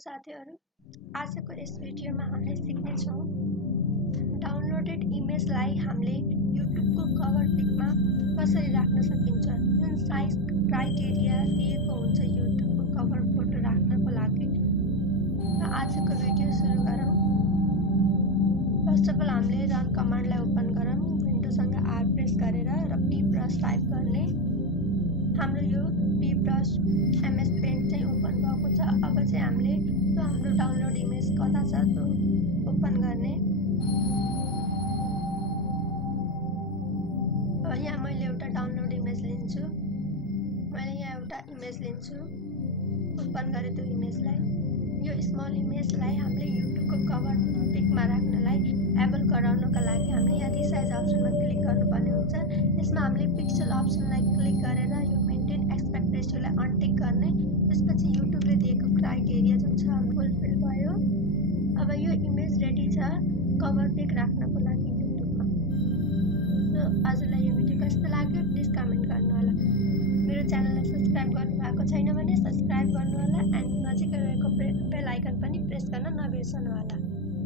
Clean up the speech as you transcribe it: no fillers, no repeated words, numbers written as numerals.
साथीहरु आजको यस भिडियोमा हामीले सिक्ने छौं डाउनलोडेड इमेजलाई हामीले युट्युबको कभर पिकमा कसरी राख्न सकिन्छ। जुन साइज क्राइटेरिया दिएको हुन्छ युट्युबको कभर फोटो राख्नको लागि। र आजको भिडियो सुरु गरौँ। फर्स्ट अफ अल हामीले रन कमान्डलाई ओपन गरौँ। विन्डोसँग आर प्रेस गरेर र pbrush टाइप गर्ने। हाम्रो यो pbrush एमएस पेन्ट चाहिँ ओपन भएको छ। अब चाहिँ हामीले त्यो हाम्रो डाउनलोड इमेज कता छ त्यो ओपन गर्ने। अब यहाँ मैले एउटा डाउनलोड इमेज लिन्छु। मैले यहाँ एउटा इमेज लिन्छु। ओपन गरे त्यो इमेजलाई। यो स्मल इमेजलाई हामीले युट्युबको कभर पिकमा राख्नलाई एबल गराउनको लागि हामीले यहाँ रिसाइज अप्सनमा क्लिक गर्नुपर्ने हुन्छ। यसमा हामीले पिक्सल अप्सनलाई क्लिक गरेर यो मेन्टेन एस्पेक्ट रेशियोलाई अनटिक गर्ने। त्यसपछि युट्युबले दिएको क्राइटेरिया जुन छ हाम्रो फुलफिल भयो। अब यो इमेज रेडी छ कभर पिक राख्नको लागि युट्युबमा। सो आजलाई यो भिडियो कस्तो लाग्यो प्लिज कमेन्ट गर्नु होला। मेरो च्यानललाई सब्स्क्राइब गर्नु भएको छैन भने सब्स्क्राइब गर्नु होला एन्ड नजिकै रहेको बेल आइकन पनि प्रेस गर्न नबिर्सनु होला।